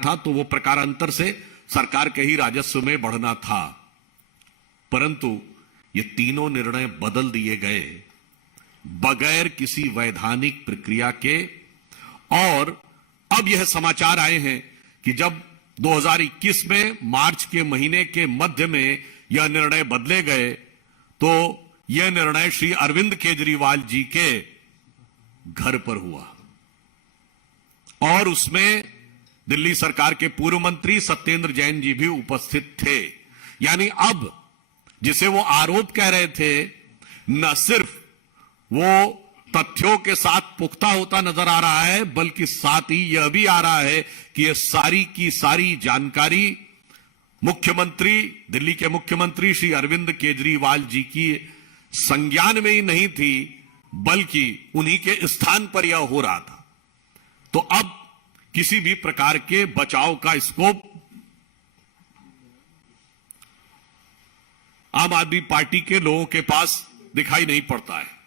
था तो वो प्रकारांतर से सरकार के ही राजस्व में बढ़ना था, परंतु ये तीनों निर्णय बदल दिए गए बगैर किसी वैधानिक प्रक्रिया के। और अब यह समाचार आए हैं कि जब 2021 में मार्च के महीने के मध्य में यह निर्णय बदले गए तो यह निर्णय श्री अरविंद केजरीवाल जी के घर पर हुआ और उसमें दिल्ली सरकार के पूर्व मंत्री सत्येंद्र जैन जी भी उपस्थित थे। यानी अब जिसे वो आरोप कह रहे थे, न सिर्फ वो तथ्यों के साथ पुख्ता होता नजर आ रहा है, बल्कि साथ ही यह भी आ रहा है कि यह सारी की सारी जानकारी मुख्यमंत्री, दिल्ली के मुख्यमंत्री श्री अरविंद केजरीवाल जी की संज्ञान में ही नहीं थी, बल्कि उन्हीं के स्थान पर यह हो रहा था। तो अब किसी भी प्रकार के बचाव का स्कोप आम आदमी पार्टी के लोगों के पास दिखाई नहीं पड़ता है।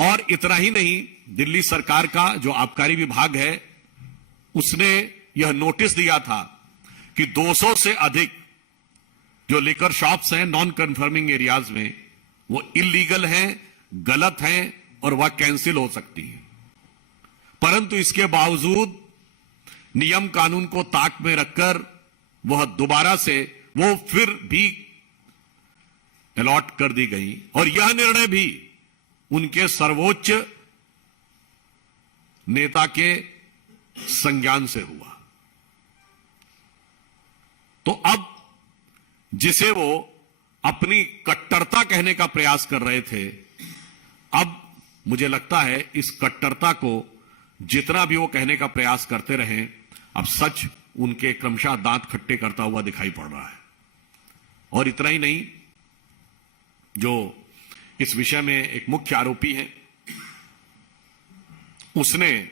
और इतना ही नहीं, दिल्ली सरकार का जो आबकारी विभाग है उसने यह नोटिस दिया था कि 200 से अधिक जो लिकर शॉप्स हैं नॉन कन्फर्मिंग एरियाज में, वो इलीगल हैं, गलत हैं और वह कैंसिल हो सकती है। परंतु इसके बावजूद नियम कानून को ताक में रखकर वह दोबारा से वो फिर भी अलॉट कर दी गई और यह निर्णय भी उनके सर्वोच्च नेता के संज्ञान से हुआ। तो अब जिसे वो अपनी कट्टरता कहने का प्रयास कर रहे थे, अब मुझे लगता है इस कट्टरता को जितना भी वो कहने का प्रयास करते रहे, अब सच उनके क्रमशः दांत खट्टे करता हुआ दिखाई पड़ रहा है। और इतना ही नहीं, जो इस विषय में एक मुख्य आरोपी है, उसने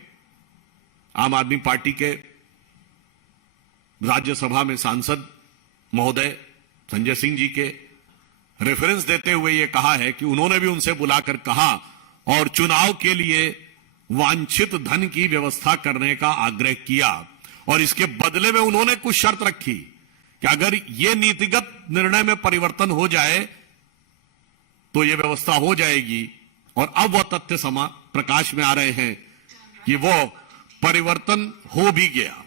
आम आदमी पार्टी के राज्यसभा में सांसद महोदय संजय सिंह जी के रेफरेंस देते हुए यह कहा है कि उन्होंने भी उनसे बुलाकर कहा और चुनाव के लिए वांछित धन की व्यवस्था करने का आग्रह किया और इसके बदले में उन्होंने कुछ शर्त रखी कि अगर यह नीतिगत निर्णय में परिवर्तन हो जाए तो यह व्यवस्था हो जाएगी। और अब वह तथ्य प्रकाश में आ रहे हैं कि वो परिवर्तन हो भी गया।